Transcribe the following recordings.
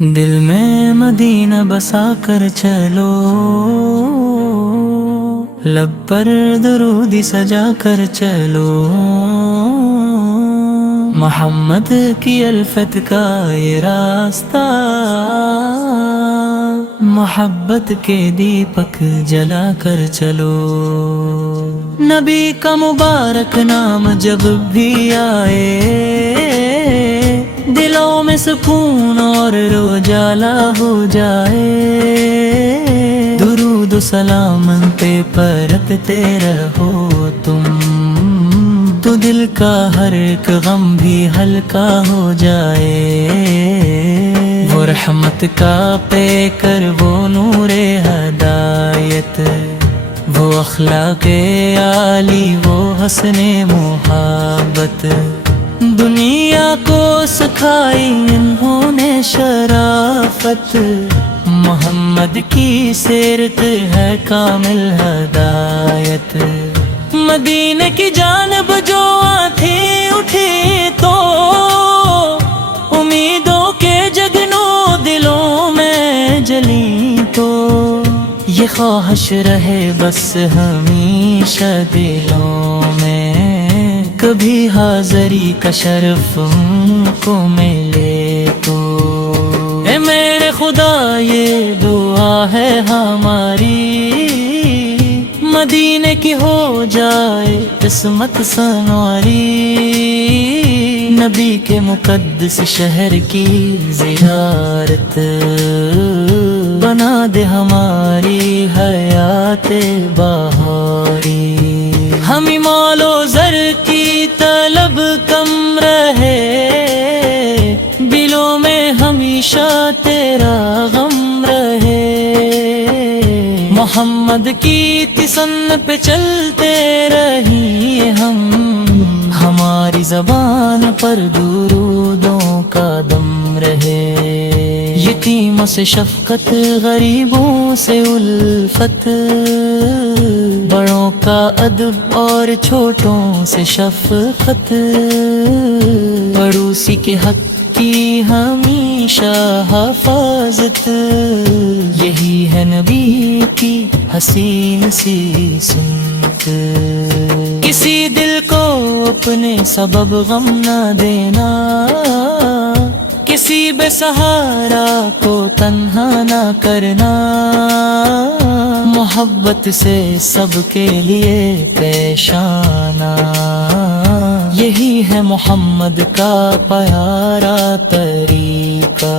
دل میں مدینہ بسا کر چلو، لب پر درودی سجا کر چلو، محمد کی الفت کا یہ راستہ، محبت کے دیپک جلا کر چلو۔ نبی کا مبارک نام جب بھی آئے، دلوں میں سکون اور روجالا ہو جائے، درود و سلام پہ پرتتے رہو تم، تو دل کا ہر ایک غم بھی ہلکا ہو جائے۔ وہ رحمت کا پے کر وہ نور ہدایت، وہ اخلاق عالی، وہ حسن محبت، دنیا کو سکھائی انہوں نے شرافت، محمد کی سیرت ہے کامل ہدایت۔ مدینے کی جانب جو آنکھیں اٹھی تو، امیدوں کے جگنوں دلوں میں جلی تو، یہ خواہش رہے بس ہمیشہ دلوں میں، کبھی حاضری کا شرف ان کو ملے تو۔ اے میرے خدا یہ دعا ہے ہماری، مدینے کی ہو جائے قسمت سنواری، نبی کے مقدس شہر کی زیارت بنا دے ہماری حیات بہاری۔ ہمیں مال و زر کی طلب کم رہے، دلوں میں ہمیشہ تیرا غم رہے، محمد کی تسن پہ چلتے رہیے ہم، ہماری زبان پر درودوں کا دم رہے، یتیموں سے شفقت، غریبوں سے الفت، بڑوں کا ادب اور چھوٹوں سے شفقت، پڑوسی کے حق کی ہمیشہ حفاظت، یہی ہے نبی کی حسین سی سنت۔ کسی دل کو اپنے سبب غم نہ دینا، کسی بے سہارا کو تنہا نہ کرنا، محبت سے سب کے لیے پیش آنا، یہی ہے محمد کا پیارا طریقہ۔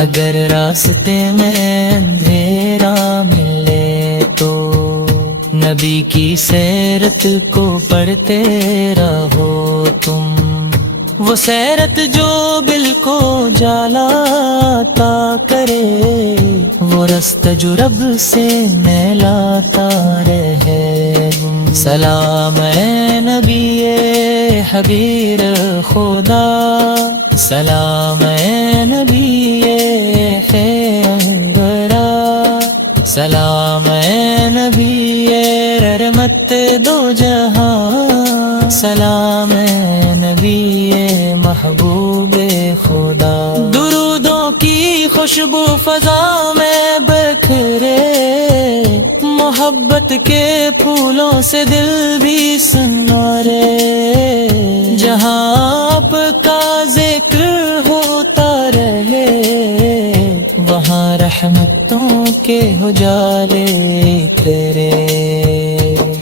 اگر راستے میں اندھیرا ملے تو، نبی کی سیرت کو پڑھتے رہو تم، وہ سیرت جو دل کو جالاتا کرے، وہ رستہ جو رب سے میلاتا رہے۔ سلام اے نبی حبیب خدا، سلام اے نبی خیرا، سلام اے نبی رحمت دو جہاں، سلام اے نبی محبوب خدا۔ درودوں کی خوشبو فضا میں بکھرے، محبت کے پھولوں سے دل بھی سنورے، جہاں آپ کا ذکر ہوتا رہے، وہاں رحمتوں کے اجالے تیرے۔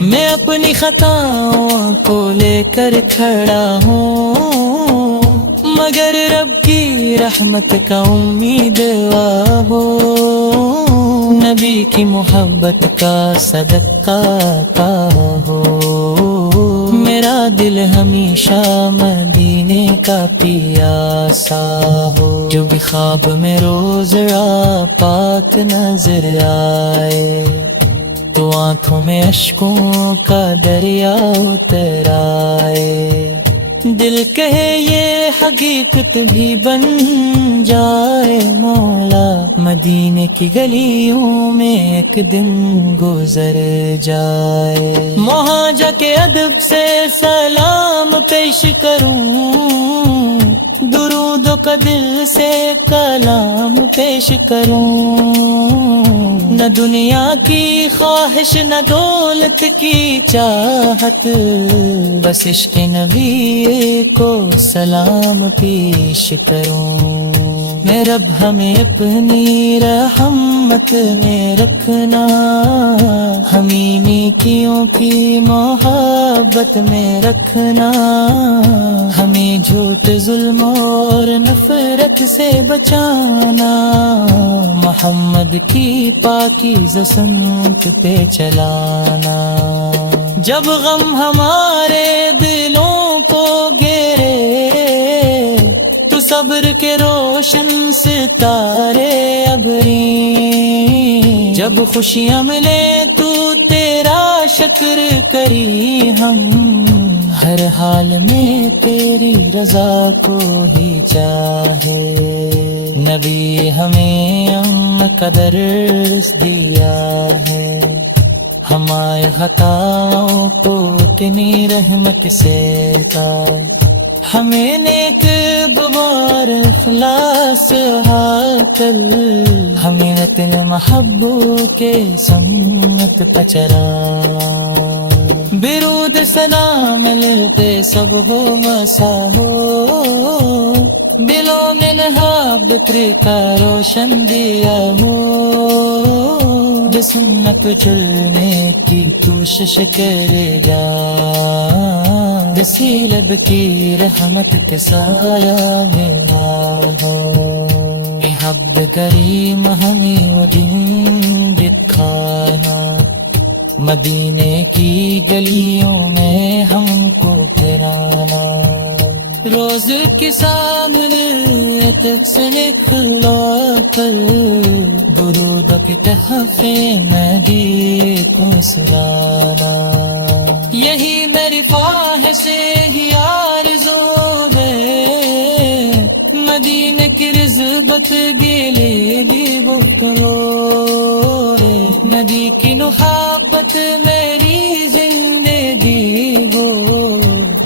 میں اپنی خطاؤں کو لے کر کھڑا ہوں، مگر رب کی رحمت کا امیدوار ہو، نبی کی محبت کا صدقہ عطا ہو، میرا دل ہمیشہ مدینے کا پیاسا ہو، جو بھی خواب میں روز پاک نظر آئے، تو آنکھوں میں اشکوں کا دریا اتر آئے، دل کہے یہ حقیقت بھی بن جائے، مولا مدینے کی گلیوں میں ایک دن گزر جائے، وہاں جا کے ادب سے سلام پیش کروں، درودوں کا کا دل سے کلام پیش کروں، نہ دنیا کی خواہش نہ دولت کی چاہت، بس عشق نبی کو سلام پیش کروں۔ میرے رب ہمیں اپنی رحمت میں رکھنا، ہمیں نیکیوں کی محبت میں رکھنا، ہمیں جھوٹ ظلم اور نفرت سے بچانا، محمد کی پاکیزہ سنت پہ چلانا۔ جب غم ہمارے دلوں کو گھیرے تو صبر کے روشن ستارے ابھریں، جب خوشیاں ملے تو تیرا شکر کری ہم، ہر حال میں تیری رضا کو ہی چاہے۔ نبی ہمیں ام کا درس دیا ہے، ہماری خطاؤں کو اتنی رحمت سے تا، ہمیں نیک بمار اخلاص حاصل، ہمیں اپنے محبوب کے سنت پہ چلا۔ برود سلام ملتے سب ہو مسا ہو، دلوں میں محبت کا روشن دیا ہو، سنت چلنے کی کوشش کرے گا، لب کی رحمت کے سایہ میں ہو، حب کریم ہمیں وہ دن دکھانا، مدینے کی گلیوں میں ہم کو پھرانا، روز کے سامنے تک سے نکلا کر درود کے تحفے نبی کو سلانا، یہی میری خواہش ہی آرزو ہے، مدینے کی رضبت گیلے دی بکلو، نبی کی محبت میری زندگی ہو،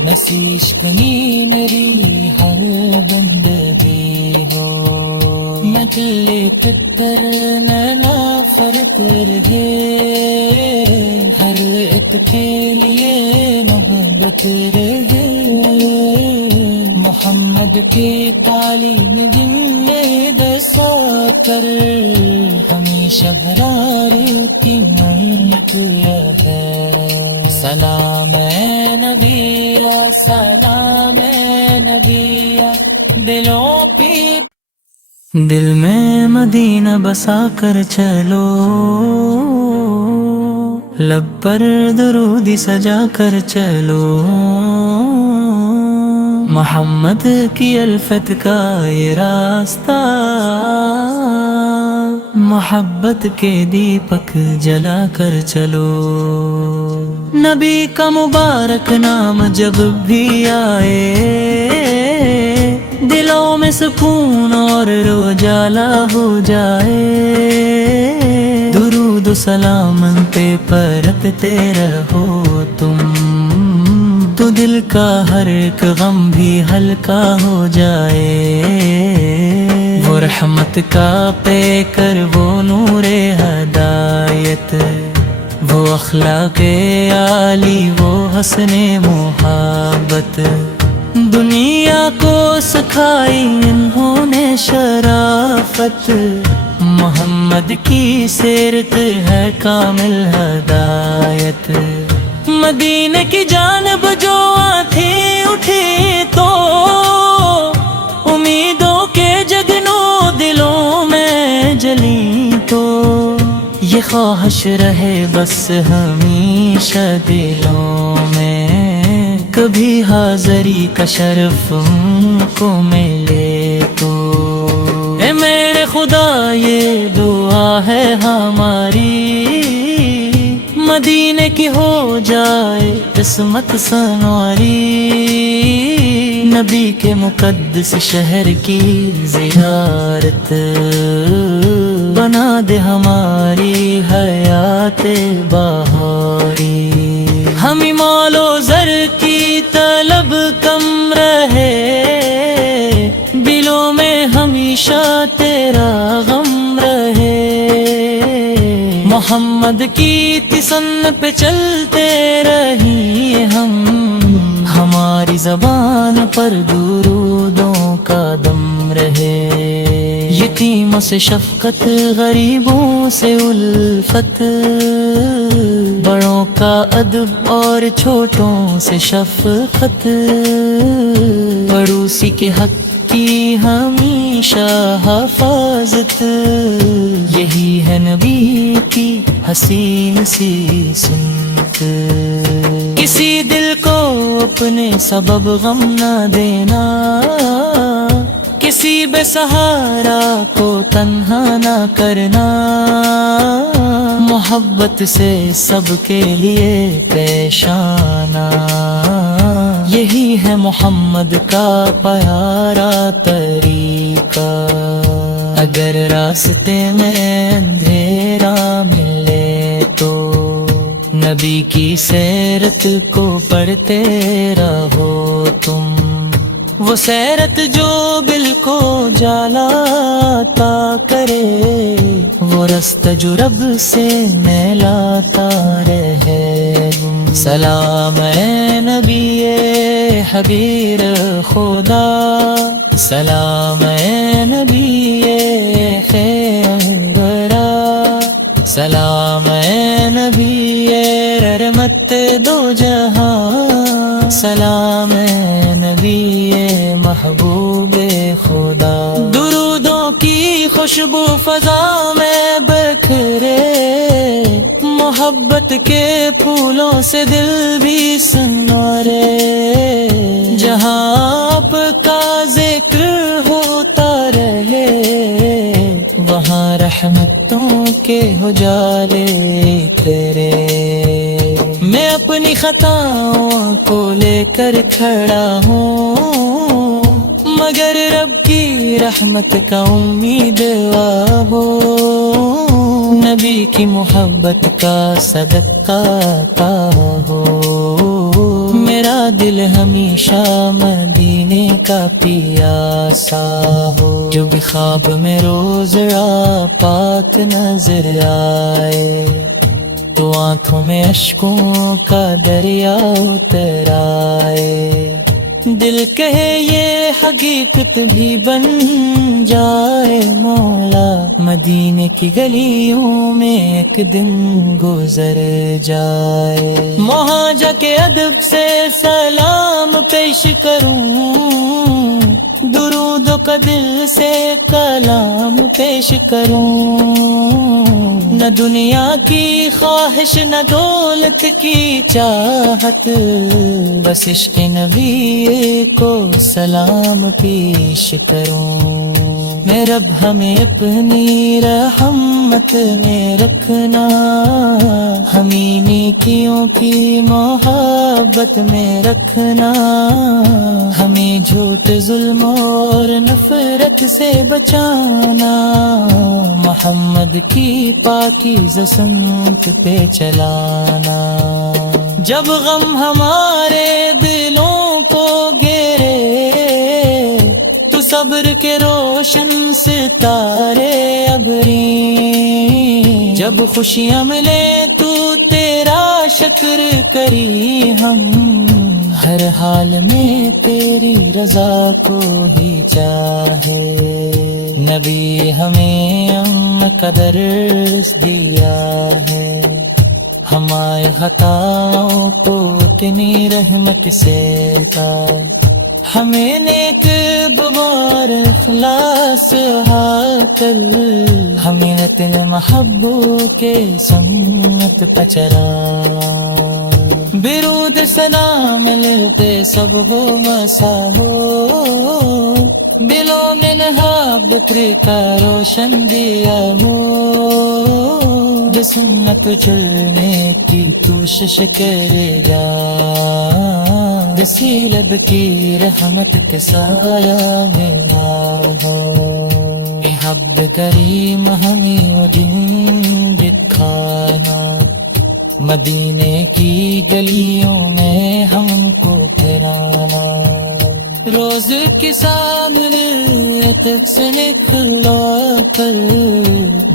نسیش کنی میری ہر بندگی ہو، مجلے پتر ننا فرق رہے، ہر ایک کے لیے محبت رہے، محمد کی تعلیم دن میں دسا کر، ہمیشہ غرار کی منت ہے، سلام اے نبیہ سلام اے نبیہ، دلوں پہ دل میں مدینہ بسا کر چلو، لب پر درودی سجا کر چلو، محمد کی الفت کا یہ راستہ، محبت کے دیپک جلا کر چلو، نبی کا مبارک نام جب بھی آئے، دلوں میں سکون اور روجالا ہو جائے، درود و سلام پہ پرتتے رہو تم، تو دل کا ہر ایک غم بھی ہلکا ہو جائے، وہ رحمت کا پے کر وہ نور ہدایت، وہ اخلاق عالی وہ حسن محبت، دنیا کو سکھائی انہوں نے شرافت، محمد کی سیرت ہے کامل ہدایت، مدینے کی جانب جو آنکھیں اٹھی تو امیدوں کے جگنوں دلوں میں جلی، تو یہ خواہش رہے بس ہمیشہ دلوں میں، کبھی حاضری کا شرف ان کو ملے تو، اے میرے خدا یہ دعا ہے ہماری، مدینے کی ہو جائے قسمت سنواری، نبی کے مقدس شہر کی زیارت بنا دے ہماری حیات بہاری، ہمیں مال و زر کی طلب کم رہے، دلوں میں ہمیشہ تیرا غم رہے، محمد کی تسن پہ چلتے رہیں ہم، ہماری زبان پر درودوں کا دم رہے، یتیموں سے شفقت، غریبوں سے الفت، بڑوں کا ادب اور چھوٹوں سے شفقت، پڑوسی کے حق کی ہمیشہ حفاظت، یہی ہے نبی کی حسین سی سنت، کسی دل کو اپنے سبب غم نہ دینا، کسی بے سہارا کو تنہا نہ کرنا، محبت سے سب کے لیے پیش آنا، یہی ہے محمد کا پیارا طریقہ، اگر راستے میں اندھیرا ملے تو نبی کی سیرت کو پڑھتے رہو تم، وہ سیرت جو دل کو جلاتا کرے، وہ رستہ جو رب سے ملاتا رہے، سلام اے نبی حبیب خدا، سلام اے نبی خیر ورا، سلام اے نبی رحمت دو جہاں، سلام اے نبی محبوب خدا، درودوں کی خوشبو فضا میں بکھرے، محبت کے پھولوں سے دل بھی سنورے، جہاں آپ کا ذکر ہوتا رہے، وہاں رحمتوں کے اجالے تیرے، میں اپنی خطاؤں کو لے کر کھڑا ہوں، مگر رب کی رحمت کا امیدوار ہو، نبی کی محبت کا صدقہ عطا ہو، میرا دل ہمیشہ مدینے کا پیاسا ہو، جو بھی خواب میں روز پاک نظر آئے، تو آنکھوں میں اشکوں کا دریا اتر آئے، دل کہے یہ حقیقت بھی بن جائے مولا، مدینے کی گلیوں میں ایک دن گزر جائے، وہاں جا کے ادب سے سلام پیش کروں، درود کا دل سے کلام پیش کروں، نہ دنیا کی خواہش نہ دولت کی چاہت، بس عشق نبی کو سلام پیش کروں، میں رب ہمیں اپنی رحمت میں رکھنا، ہمیں نیکیوں کی محبت میں رکھنا، ہمیں جھوٹ ظلم اور نفرت سے بچانا، محمد کی پاکیزہ سنت پہ چلانا، جب غم ہمارے دلوں کو گھیرے تو صبر کے روشن ستارے ابھریں، جب خوشیاں ملے تو تیرا شکر کری ہم، ہر حال میں تیری رضا کو ہی چاہے، نبی ہمیں کا درس دیا ہے، ہمارے خطاؤں کو اتنی رحمت سے تھا، ہمیں نیک بوار اخلاص حاصل، ہمیں اتنے محبوب کے سنت پہ چلا، برود سلام ملتے سب ہو مسا ہو، دلوں میں محبت کا روشن دیا ہو، سنت چلنے کی کوشش کرے گا، رب کی رحمت کے سایہ میں نہ ہو، حب کریم ہمیں وہ دن دکھانا، مدینے کی گلیوں میں ہم کو پھرانا، روز کے سامنے عطر سے نکلو کر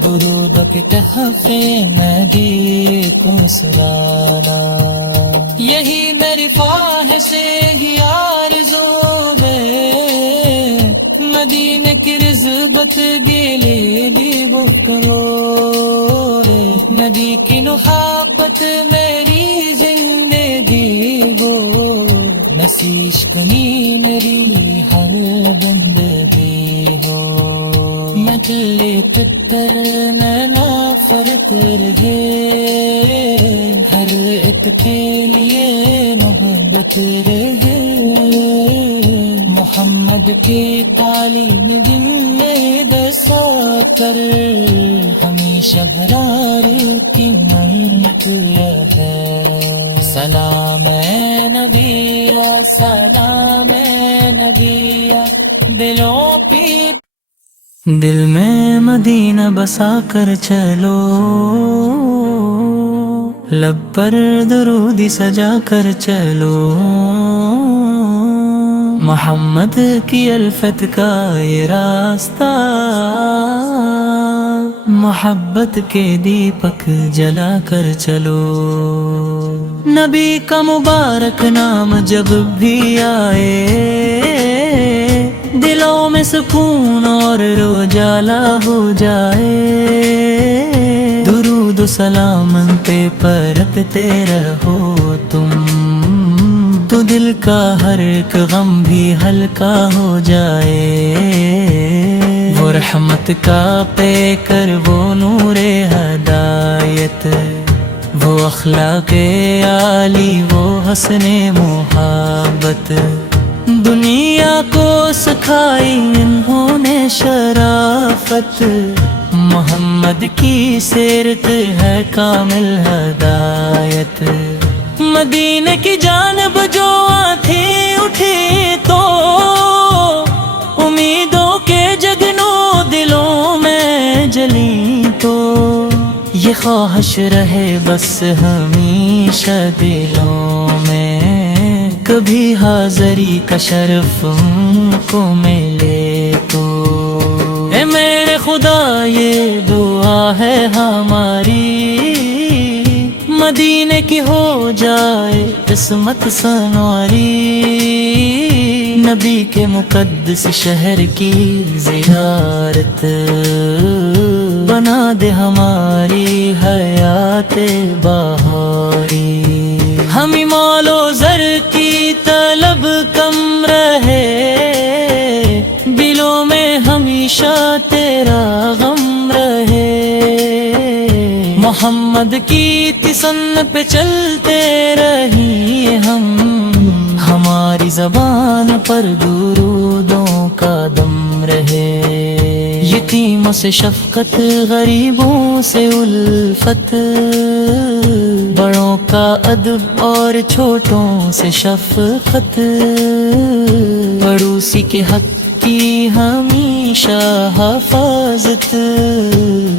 درود کے تحفظ نبی کو سنانا، یہی میری خواہش ہی آرزو ہے، مدینے کی رضبت گیلی بھی وہ کرو، نبی کی محبت میری زندگی وہ، نسیش کنی میری ہر بندگی ہو، مجلے تتر نینا فرت رہے، ہر ایک کے لیے محبت رہے، محمد کی تعلیم جن میں بسا کر ہمیشہ برار کی منت ہے، سلام اے نبی سلام اے نبی، دلوں پہ دل میں مدینہ بسا کر چلو، لب پر درودی سجا کر چلو، محمد کی الفت کا یہ راستہ، محبت کے دیپک جلا کر چلو، نبی کا مبارک نام جب بھی آئے، دلوں میں سکون اور روجالا ہو جائے، درود و سلام پہ پرتتے رہو تم، تو دل کا ہر ایک غم بھی ہلکا ہو جائے، وہ رحمت کا پے کر وہ نور ہدایت، وہ اخلاق عالی وہ حسن محبت، دنیا کو سکھائی انہوں نے شرافت، محمد کی سیرت ہے کامل ہدایت، مدینے کی جانب جو آنکھیں اٹھی تو امیدوں کے جگنوں دلوں میں جلی، تو یہ خواہش رہے بس ہمیشہ دلوں میں، کبھی حاضری کا شرف ان کو ملے تو، اے میرے خدا یہ دعا ہے ہماری، مدینے کی ہو جائے قسمت سنواری، نبی کے مقدس شہر کی زیارت بنا دے ہماری حیات بہاری، ہمیں مال و زر کی طلب کم رہے، دلوں میں ہمیشہ تیرا غم رہے، محمد کی تسن پہ چلتے رہی ہم، ہماری زبان پر درودوں کا دم رہے، یتیموں سے شفقت غریبوں سے الفت، بڑوں کا ادب اور چھوٹوں سے شفقت، پڑوسی کے حق کی ہمیشہ حفاظت،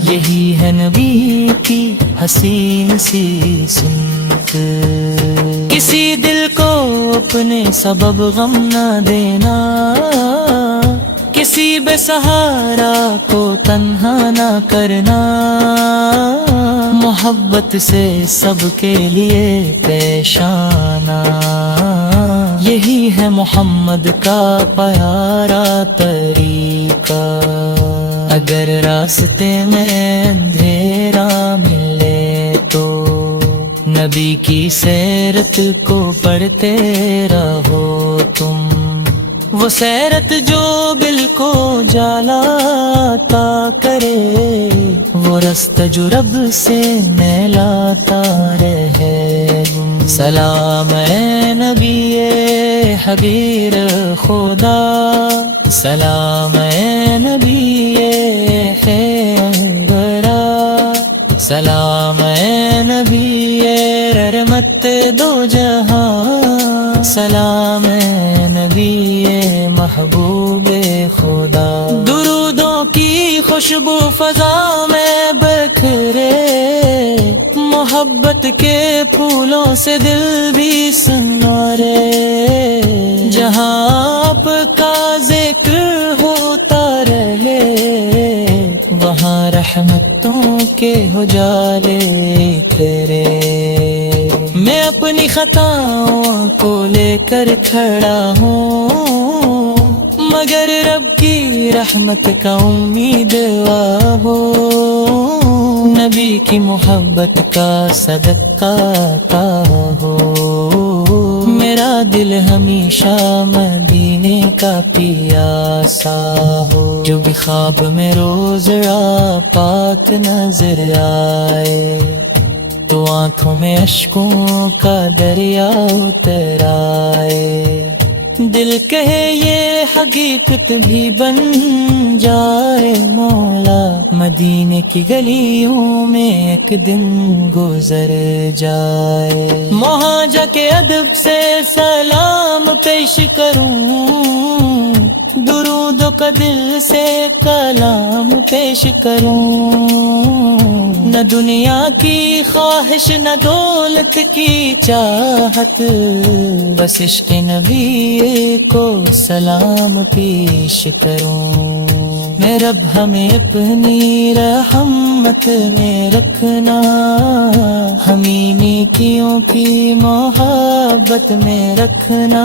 یہی ہے نبی کی حسین سی سنت، کسی دل کو اپنے سبب غم نہ دینا، کسی بے سہارا کو تنہا نہ کرنا، محبت سے سب کے لیے پیش آنا، یہی ہے محمد کا پیارا طریقہ، اگر راستے میں اندھیرا ملے تو نبی کی سیرت کو پڑھتے رہو تم، وہ سیرت جو دل کو جلاتا کرے، وہ رستہ جو رب سے ملاتا رہے، سلام اے نبی حبیب خدا، سلام اے نبی خیبرا، سلام اے نبی رحمت دو جہاں، سلام اے نبی محبوب خدا، درودوں کی خوشبو فضا میں بکھرے، محبت کے پھولوں سے دل بھی سنوارے، جہاں آپ کا ذکر ہوتا رہے وہاں رحمتوں کے اجالے تیرے۔ میں اپنی خطاؤں کو لے کر کھڑا ہوں، مگر رب کی رحمت کا امیدوار ہو، نبی کی محبت کا صدقہ عطا ہو۔ میرا دل ہمیشہ مدینے کا پیاسا ہو، جو بھی خواب میں روز پاک نظر آئے تو آنکھوں میں اشکوں کا دریا اتر آئے، دل کہے یہ حقیقت بھی بن جائے مولا، مدینے کی گلیوں میں ایک دن گزر جائے، وہاں جا کے ادب سے سلام پیش کروں، درود کا دل سے کلام پیش کروں، نہ دنیا کی خواہش نہ دولت کی چاہت، بس عشق نبی کو سلام پیش کروں۔ میں رب ہمیں اپنی رحمت میں رکھنا، ہمیں نیکیوں کی محبت میں رکھنا،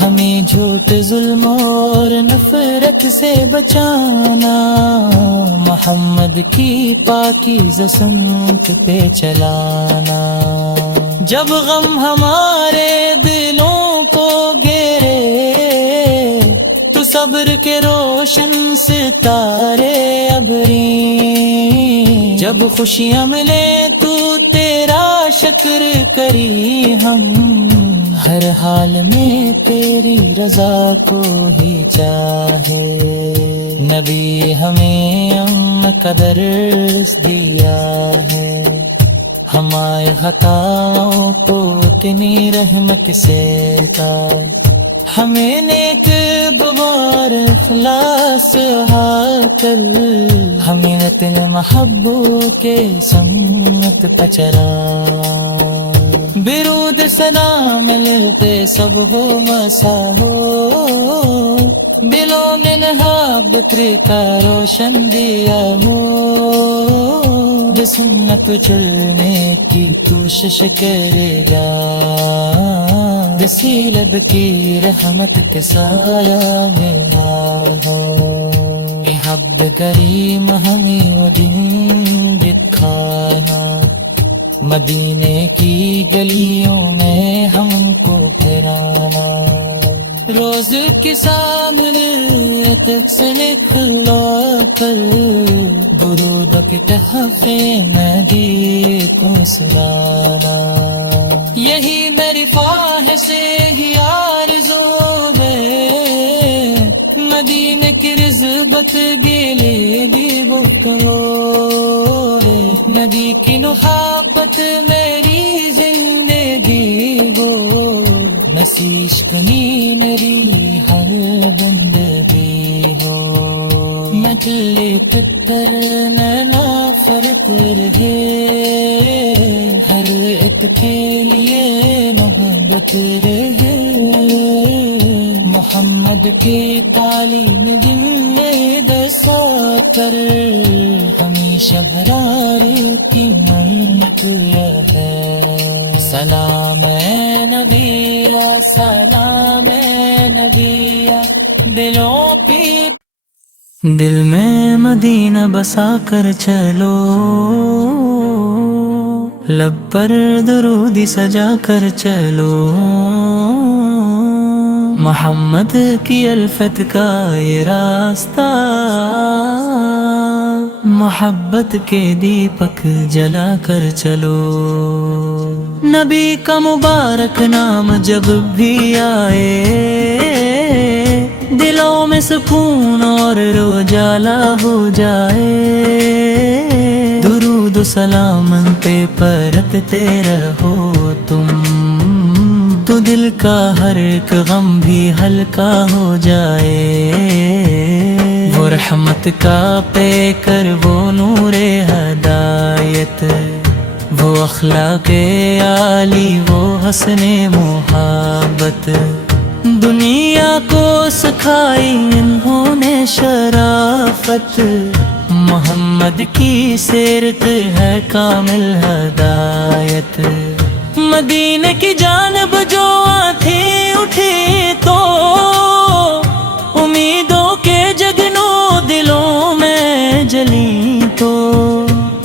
ہمیں جھوٹ ظلم اور نفرت سے بچانا، محمد کی پاکیزہ سنت پہ چلانا۔ جب غم ہمارے دلوں کو گھیرے تو صبر کے روشن ستارے ابھریں، جب خوشیاں ملے تو تیرا شکر کری ہم، ہر حال میں تیری رضا کو ہی چاہے، نبی ہمیں کا درس دیا ہے، ہمارے خطاؤں کو اتنی رحمت سے تھا، ہمیں نیک گوار اخلاص حاصل، ہمیں اپنے محبوب کے سنت پہ چلا، برود سلام ملتے سب ہو مسا ہو، دلوں میں محبت کا روشن دیا ہو، جو سنت چلنے کی کوشش کرے گا، وسیلت کی رحمت کے سایہ میں ہو، حب کریم ہمیں وہ دن دکھانا، مدینے کی گلیوں میں ہم کو پھرانا، روز کے سامنے سے نکلا کر درود کے تحفے ندی کو سنانا، یہی میری خواہش ہے آرزو ہے، مدینے کی رضبت گیلے بھی کرو، نبی کی محبت میری زندگی ہو، نسیش کنی میری ہر بندگی ہو، مجلے پتر ننا فرت رہے، ہر ایک کے لیے محبت رہے، محمد کی تعلیم دن میں دسا کر، ہمیشہ برار کی منت ہے، سلام اے نبی سلام اے نبی، دلوں پہ دل میں مدینہ بسا کر چلو، لب پر درودی سجا کر چلو، محمد کی الفت کا یہ راستہ، محبت کے دیپک جلا کر چلو، نبی کا مبارک نام جب بھی آئے، دلوں میں سکون اور روجالا ہو جائے، درود و سلام پہ پرتتے رہو تم، تو دل کا ہر ایک غم بھی ہلکا ہو جائے، وہ رحمت کا پے کر وہ نور ہدایت، وہ اخلاق عالی، وہ حسن محبت، دنیا کو سکھائی انہوں نے شرافت۔ محمد کی سیرت ہے کامل ہدایت، مدینے کی جانب جو آنکھیں اٹھی تو امیدوں کے جگنوں دلوں میں جلی تو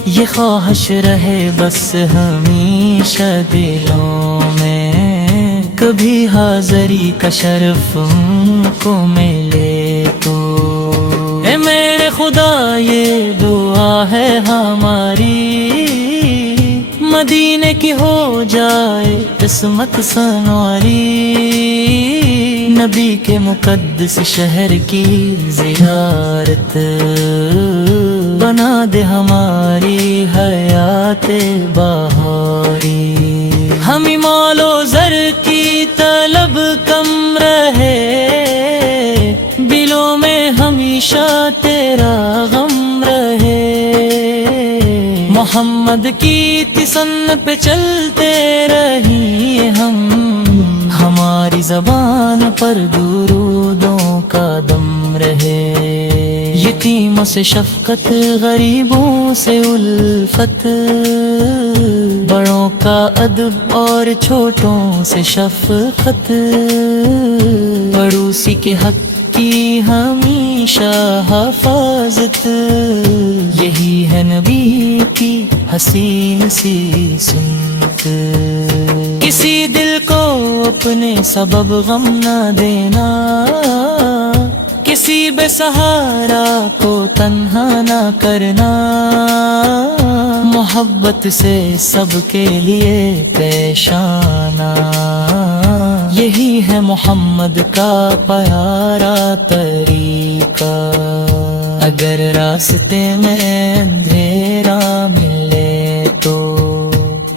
یہ خواہش رہے بس ہمیشہ دلوں میں، کبھی حاضری کا شرف ان کو ملے تو۔ اے میرے خدا یہ دعا ہے ہماری، مدینے کی ہو جائے قسمت سنواری، نبی کے مقدس شہر کی زیارت بنا دے ہماری حیات بہاری۔ ہمیں مال و زر کی طلب کم رہے، دلوں میں ہمیشہ تیرا غم رہے، محمد کی تسن پہ چلتے رہیے ہم، ہماری زبان پر درودوں کا دم رہے، یتیموں سے شفقت، غریبوں سے الفت، بڑوں کا ادب اور چھوٹوں سے شفقت، پڑوسی کے حق کی ہمیشہ حفاظت، یہی ہے نبی کی حسین سی سنت۔ کسی دل کو اپنے سبب غم نہ دینا، کسی بے سہارا کو تنہا نہ کرنا، محبت سے سب کے لیے پیش آنا، یہی ہے محمد کا پیارا طریقہ۔ اگر راستے میں اندھیرا ملے تو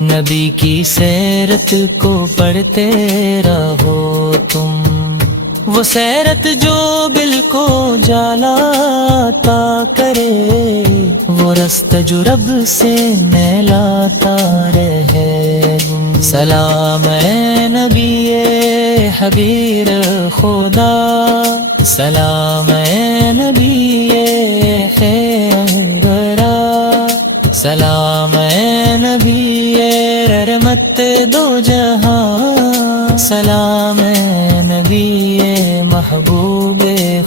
نبی کی سیرت کو پڑھتے رہو تم، وہ سیرت جو دل کو جلاتا کرے، وہ رستہ جو رب سے ملاتا رہے۔ سلام اے نبی حبیب خدا، سلام اے نبی خیرا، سلام اے نبی رحمت دو جہاں، سلام اے نبی محبوب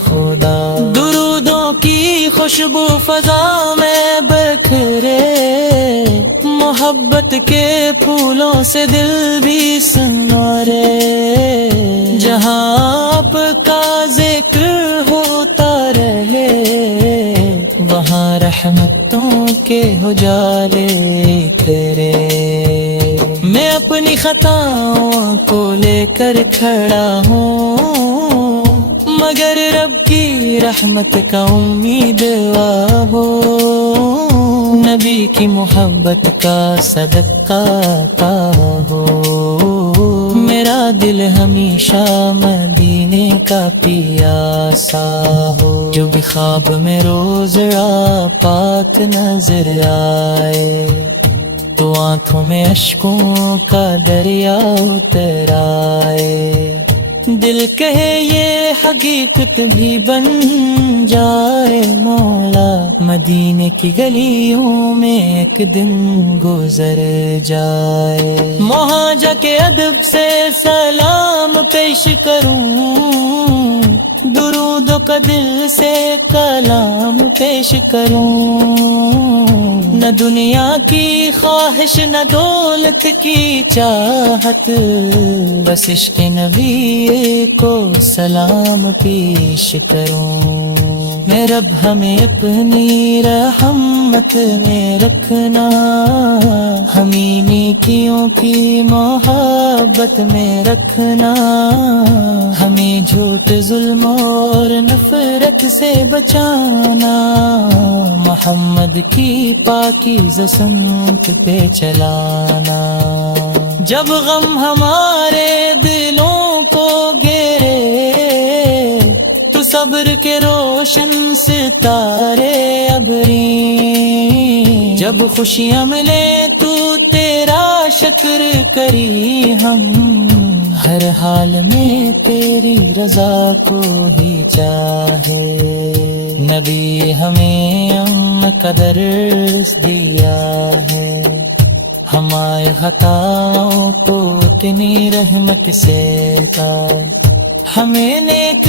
خدا۔ درودوں کی خوشبو فضا میں بکھرے، محبت کے پھولوں سے دل بھی سنورے، جہاں آپ کا ذکر ہوتا رہے، وہاں رحمتوں کے اجالے کرے۔ میں اپنی خطاؤں کو لے کر کھڑا ہوں، مگر رب کی رحمت کا امیدوار ہو، نبی کی محبت کا صدقہ عطا ہو، میرا دل ہمیشہ مدینے کا پیاسا ہو، جو بھی خواب میں روز پاک نظر آئے، تو آنکھوں میں اشکوں کا دریا اتر آئے، دل کہے یہ حقیقت بھی بن جائے مولا، مدینے کی گلیوں میں ایک دن گزر جائے، وہاں جا کے ادب سے سلام پیش کروں، درود کا دل سے کلام پیش کروں، نہ دنیا کی خواہش نہ دولت کی چاہت، بس عشق نبی کو سلام پیش کروں۔ میں رب ہمیں اپنی رحمت میں رکھنا، ہمیں نیکیوں کی محبت میں رکھنا، ہمیں جھوٹ ظلم اور نفرت سے بچانا، محمد کی پاکیزہ سمت پہ چلانا۔ جب غم ہمارے دلوں کو گھیرے تو صبر کے روشن ستارے ابھریں، جب خوشیاں ملے تو شکر کری ہم، ہر حال میں تیری رضا کو ہی چاہے، نبی ہمیں کا درس دیا ہے، ہمارے خطاؤں کو اتنی رحمت سے کا، ہمیں نیک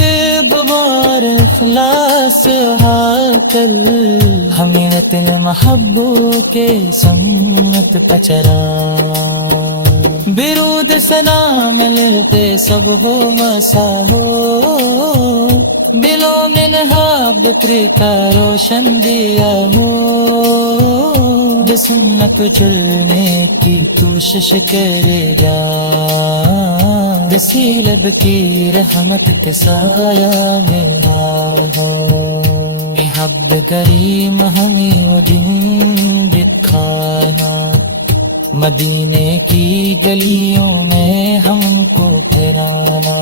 بوار اخلاص کر، ہمیں اتنے محبوب کے سنت پچرا، برود سلام ملتے سب ہو مسا ہو، دلوں میں نہاب بکر کا روشن دیا ہو، سنت چلنے کی کوشش کرے گا، لب کی رحمت کے سایہ میں نہ ہو، حب کریم ہمیں وہ دن دکھانا، مدینے کی گلیوں میں ہم کو پھرانا،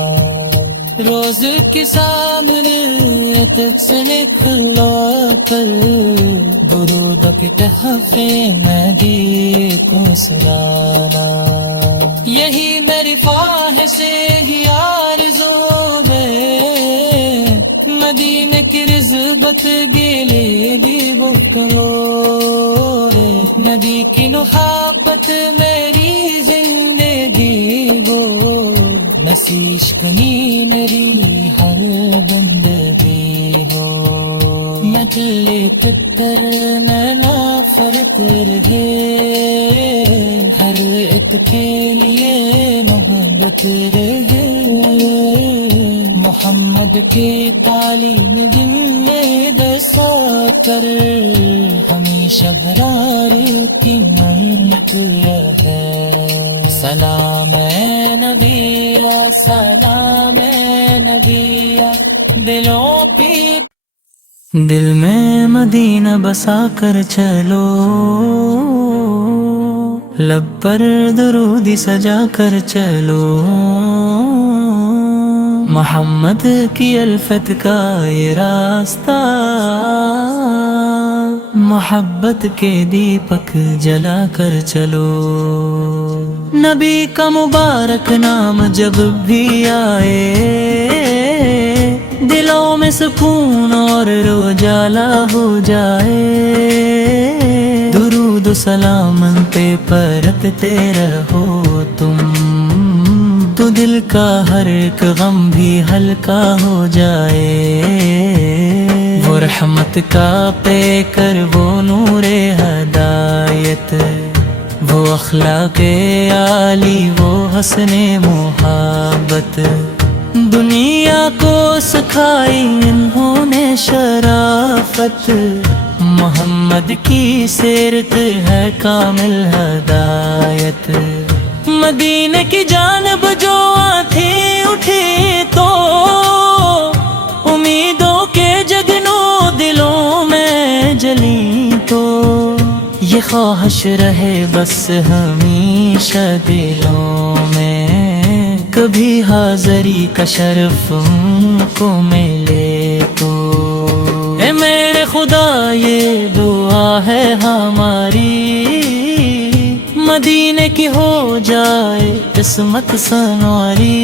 روز کے سامنے تجھ کھلا کر، درود کے تحفے مدی کو سلانا، یہی میری خواہش ہی آرزو ہے، مدینے کی رضبت گیلے دی بکلو، نبی کی محبت میری زندگی وہ، نسیش کنی میری ہر بندگی ہو، مجلے پتر ننا فرت رہے، ہر ایک کے لیے محبت رہے، محمد کی تعلیم دن میں دسا کر، ہمیشہ برار کی منت ہے، سلام اے نبی سلام اے نبی، دلوں پہ دل میں مدینہ بسا کر چلو، لب پر درودی سجا کر چلو، محمد کی الفت کا یہ راستہ، محبت کے دیپک جلا کر چلو، نبی کا مبارک نام جب بھی آئے، دلوں میں سکون اور روجالا ہو جائے، درود و سلام پہ پرتتے رہو تم، تو دل کا ہر ایک غم بھی ہلکا ہو جائے، وہ رحمت کا پے کر وہ نور ہدایت، وہ اخلاق عالی وہ حسن محبت، دنیا کو سکھائی انہوں نے شرافت، محمد کی سیرت ہے کامل ہدایت، مدینے کی جانب جو آنکھیں اٹھی تو، امیدوں کے جگنوں دلوں میں جلی تو، یہ خواہش رہے بس ہمیشہ دلوں میں، کبھی حاضری کا شرف ان کو ملے تو، اے میرے خدا یہ دعا ہے ہماری، مدینے کی ہو جائے قسمت سنواری،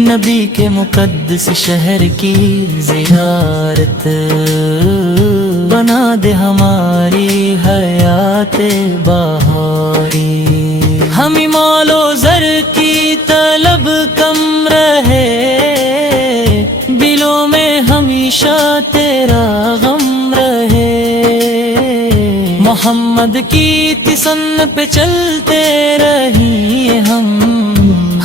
نبی کے مقدس شہر کی زیارت، بنا دے ہماری حیات بہاری، ہمیں مال و زر کی طلب کم رہے، دلوں میں ہمیشہ تیرا غم رہے، محمد کی تسن پہ چلتے رہیے ہم،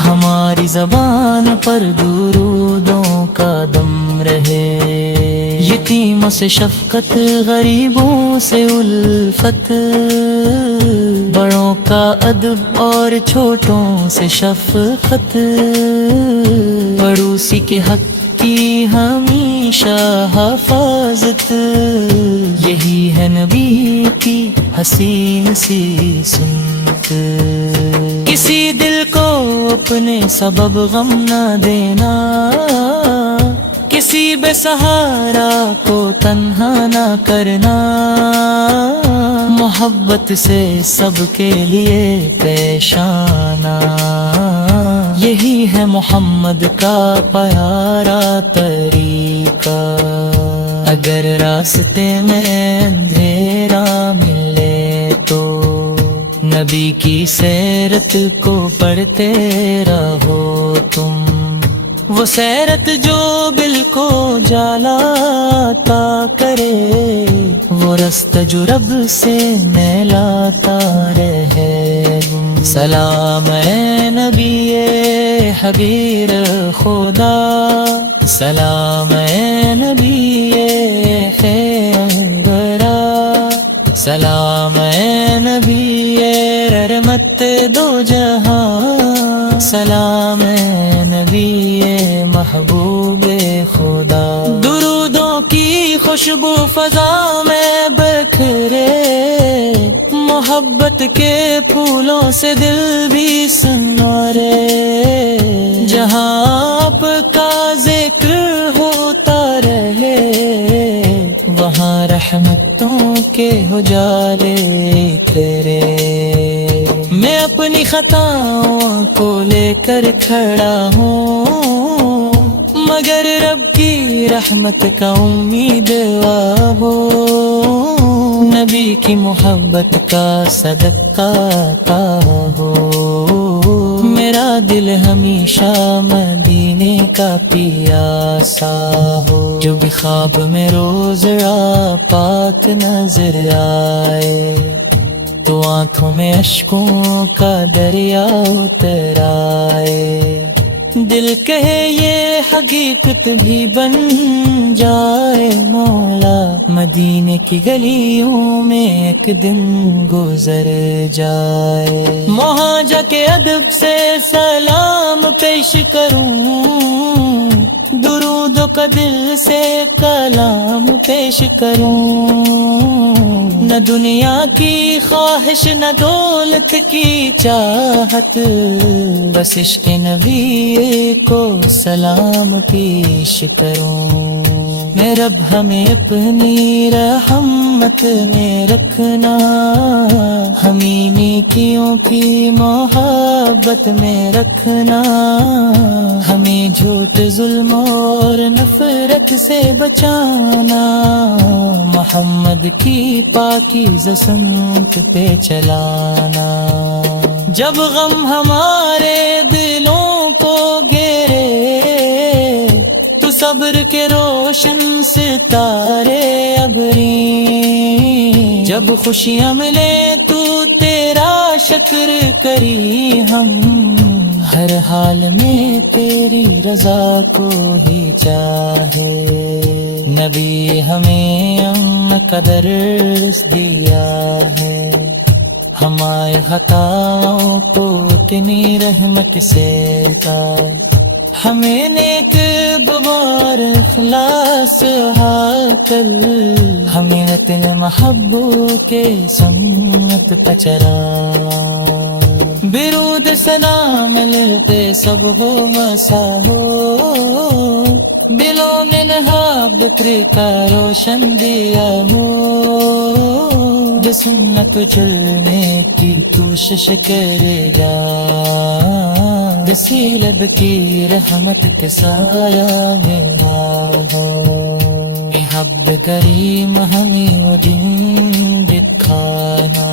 ہماری زبان پر درودوں کا دم رہے، یتیموں سے شفقت غریبوں سے الفت، بڑوں کا ادب اور چھوٹوں سے شفقت، پڑوسی کے حق کی ہمیشہ حفاظت، یہی ہے نبی کی حسین سی سنت، کسی دل کو اپنے سبب غم نہ دینا، کسی بے سہارا کو تنہا نہ کرنا، محبت سے سب کے لیے پیش آنا، یہی ہے محمد کا پیارا طریقہ۔ اگر راستے میں اندھیرا ملے تو نبی کی سیرت کو پڑھتے رہو تم، وہ سیرت جو دل کو جلاتا کرے، وہ رستہ جو رب سے میلاتا رہے۔ سلام اے نبی حبیب خدا، سلام اے نبی خیر ورا، سلام اے نبی رحمت دو جہاں، سلام اے نبی محبوب خدا۔ درودوں کی خوشبو فضا میں بکھرے، محبت کے پھولوں سے دل بھی سنورے، جہاں آپ کا ذکر ہوتا رہے، وہاں رحمتوں کے اجالے تیرے۔ میں اپنی خطاؤں کو لے کر کھڑا ہوں، مگر رب کی رحمت کا امیدوار ہو، نبی کی محبت کا صدقہ کا ہو، میرا دل ہمیشہ مدینے کا پیاسا ہو، جو بھی خواب میں روز پاک نظر آئے، تو آنکھوں میں اشکوں کا دریا اتر آئے، دل کہے یہ حقیقت بھی بن جائے مولا، مدینے کی گلیوں میں ایک دن گزر جائے، وہاں جا کے ادب سے سلام پیش کروں، درود کا دل سے کلام پیش کروں، نہ دنیا کی خواہش نہ دولت کی چاہت، بس عشق نبی کو سلام پیش کروں۔ میں رب ہمیں اپنی رحمت میں رکھنا، ہمیں نیکیوں کی محبت میں رکھنا، ہمیں جھوٹ ظلم اور نفرت سے بچانا، محمد کی پاکیزہ سنت پہ چلانا۔ جب غم ہمارے دلوں کو گھیرے تو صبر کے روشن ستارے ابھریں، جب خوشیاں ملے تو تیرا شکر کری ہم، ہر حال میں تیری رضا کو ہی چاہے، نبی ہمیں امن کا درس دیا ہے، ہمارے خطاؤں کو اتنی رحمت سے لائے، ہمیں نیک بوار اخلاص حاصل، ہمیں وطن محبوب کے سنت پہ چلا، برود سلام ملتے سب ہو مسا ہو، دلوں میں نہا بکر کا روشن دیا ہو، جو سنت چلنے کی کوشش کرے گا، بسیلب کی رحمت کے سایہ میں نہ ہو، حب کریم ہمیں وہ دن دکھانا،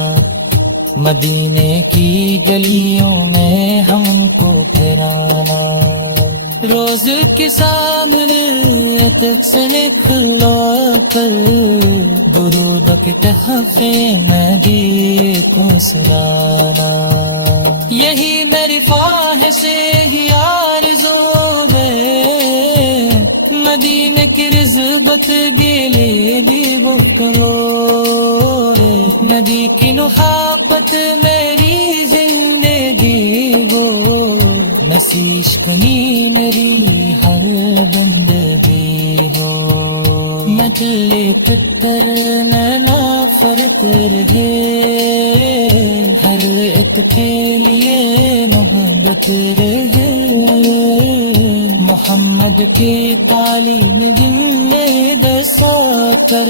مدینے کی گلیوں میں ہم کو پھرانا، روز کے سامنے تک سے نکلا کر درود کے تحفے نبی کو سرانا، یہی میری خواہش ہی آرزو ہے، مدینے کی رضبت گیلے دی کرو، نبی کی محبت میری زندگی ہو، نصیش کنی میری ہر بندگی ہو، مچلے پتر ننا فرت رہے، ہر ایک کے لیے محبت رہے، محمد کی تعلیم جن میں دسا کر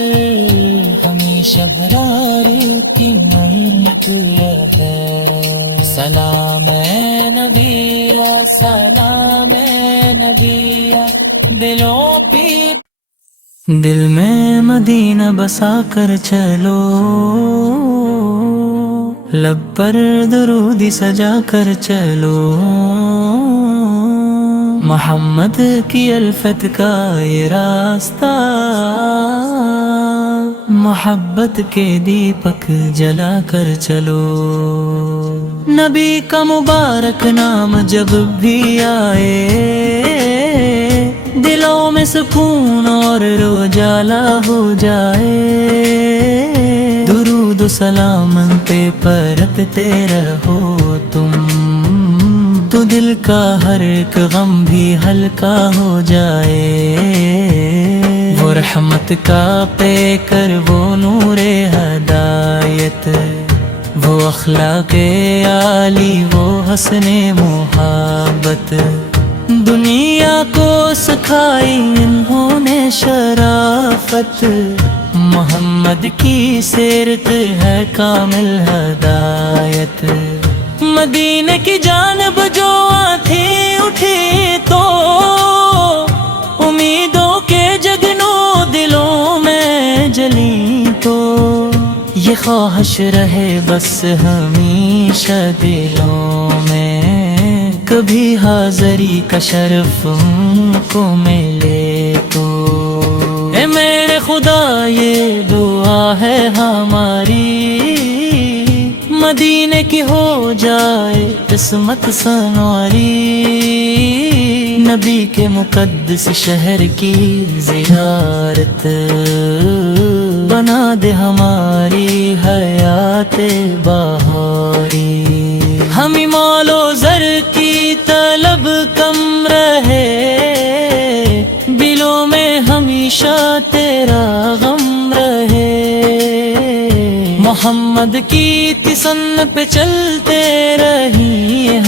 ہمیں شبرار کی منت ہے سلام اے نبی سلام اے نبی دلوں پہ دل میں مدینہ بسا کر چلو لب پر درودی سجا کر چلو محمد کی الفت کا یہ راستہ محبت کے دیپک جلا کر چلو نبی کا مبارک نام جب بھی آئے دلوں میں سکون اور رو جالا ہو جائے درود و سلام پہ پرتتے رہو تم تو دل کا ہر ایک غم بھی ہلکا ہو جائے وہ رحمت کا پے کر وہ نور ہدایت وہ اخلاق عالی وہ حسن محبت دنیا کو سکھائی انہوں نے شرافت محمد کی سیرت ہے کامل ہدایت مدینے کی جانب جو آنکھیں اٹھی تو امیدوں کے جگنوں دلوں میں جلی تو یہ خواہش رہے بس ہمیشہ دلوں میں کبھی حاضری کا شرف ان کو ملے تو اے میرے خدا یہ دعا ہے ہماری مدینے کی ہو جائے قسمت سنواری نبی کے مقدس شہر کی زیارت بنا دے ہماری حیات بہاری ہمیں مال و زر کی طلب کم رہے دلوں میں ہمیشہ تیرا غم رہے محمد کی تسن پہ چلتے رہی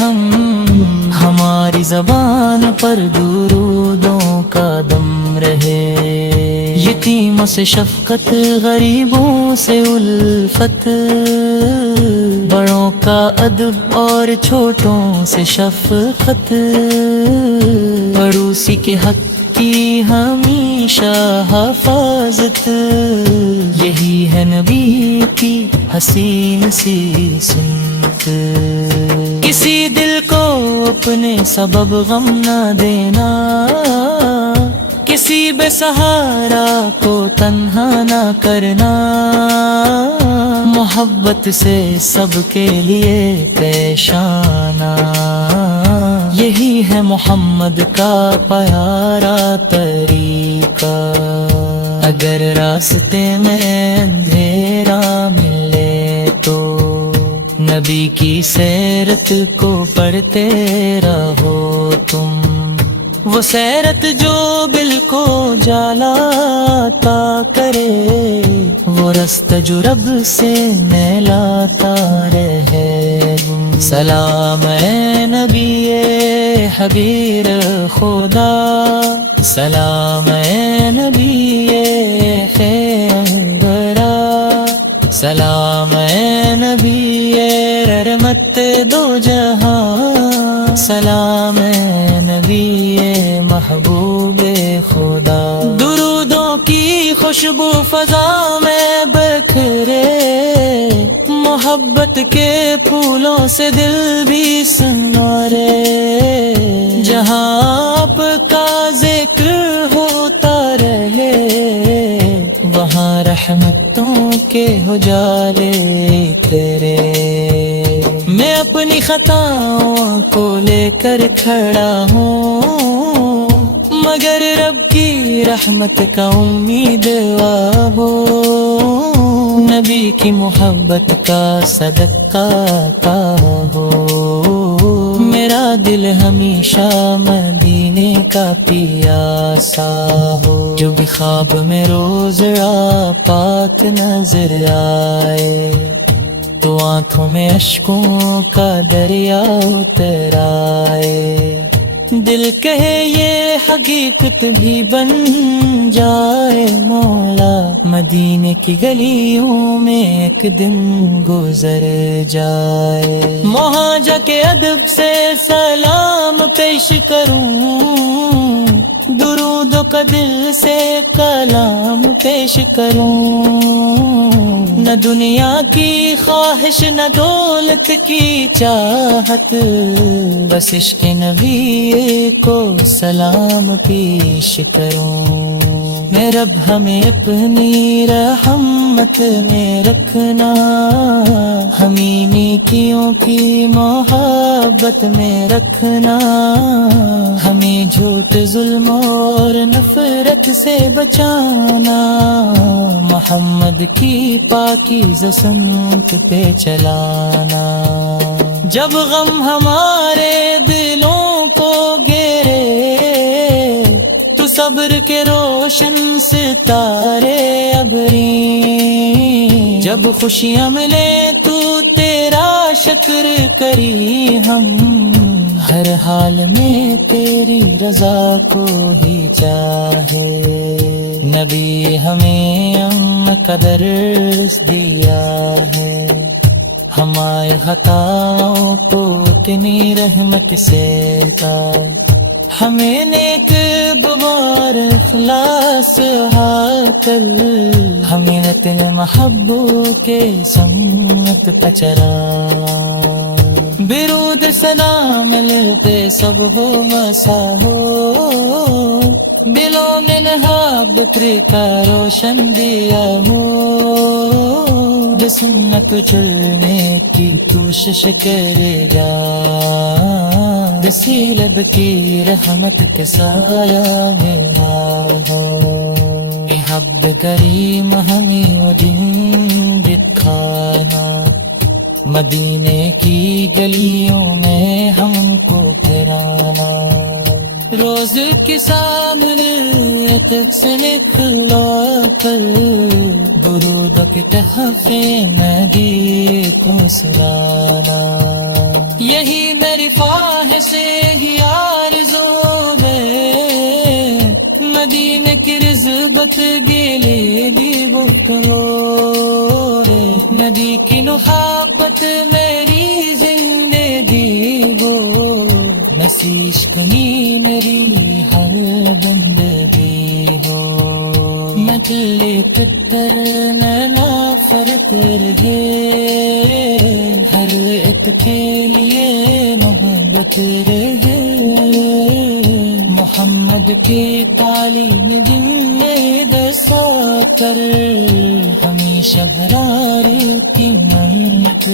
ہماری زبان پر درودوں کا دم رہے یتیموں سے شفقت غریبوں سے الفت بڑوں کا ادب اور چھوٹوں سے شفقت پڑوسی کے حق کی ہمیشہ حفاظت یہی ہے نبی کی حسین سی سنت کسی دل کو اپنے سبب غم نہ دینا کسی بے سہارا کو تنہا نہ کرنا محبت سے سب کے لیے پیش آنا یہی ہے محمد کا پیارا طریقہ اگر راستے میں اندھیرا ملے تو نبی کی سیرت کو پڑھتے رہو تم وہ سیرت جو دل کو جلاتا کرے وہ رستہ جو رب سے نہلاتا رہے سلام اے نبی حبیب خدا سلام اے نبی خیر برا سلام اے نبی رحمت دو جہاں سلام اے نبی محبوب خدا درودوں کی خوشبو فضا میں بکھرے محبت کے پھولوں سے دل بھی سنورے جہاں آپ کا ذکر ہوتا رہے وہاں رحمتوں کے اجالے تیرے میں اپنی خطاؤں کو لے کر کھڑا ہوں مگر رب کی رحمت کا امیدوار ہو نبی کی محبت کا صدقہ کا ہو میرا دل ہمیشہ مدینے کا پیاسا ہو جو بھی خواب میں روز پاک نظر آئے تو آنکھوں میں اشکوں کا دریا اتر آئے دل کہے یہ حقیقت بھی بن جائے مولا، مدینے کی گلیوں میں ایک دن گزر جائے، وہاں جا کے ادب سے سلام پیش کروں، درود کا دل سے کلام پیش کروں، نہ دنیا کی خواہش نہ دولت کی چاہت، بس عشق نبی کو سلام پیش کروں، میں رب ہمیں اپنی رحمت میں رکھنا، ہمیں نیکیوں کی محبت میں رکھنا، ہمیں جھوٹ ظلم اور نفرت سے بچانا، محمد کی پاکیزہ سمت پہ چلانا، جب غم ہمارے دلوں کو گھیرے تو صبر کے روشن ستارے ابھریں، جب خوشیاں ملے تو تیرا شکر کری ہم، ہر حال میں تیری رضا کو ہی چاہے، نبی ہمیں کا درس دیا ہے، ہماری خطاؤں کو اتنی رحمت سے تائے، ہمیں نیک بوار اخلاص کر، ہمیں اپنے محبوب کے سنت پہ چلا، برود سلام ملتے سب ہو مسا ہو، دلوں میں محبت کا روشن دیا ہو، سنت چلنے کی کوشش کرے گا، رب کی رحمت کے سایہ میں ہو، حب کریم ہمیں وہ دن دکھانا، مدینے کی گلیوں میں ہم کو پھرانا، روز کے سامنے تک سے نکلا کر درود کے تحفے نبی کو سنانا، یہی میری خواہش ہے آرزو ہے، مدینے کی رضبت گلے دی بکلو، نبی کی محبت میری زندگی ہو، مسیح کنی میری ہر بندگی ہو، مجلے پتر ننا فرت رہے، ہر ایک کے لیے محبت رہے، محمد کی تعلیم دن میں دسا کر، ہمیشہ برار کی منت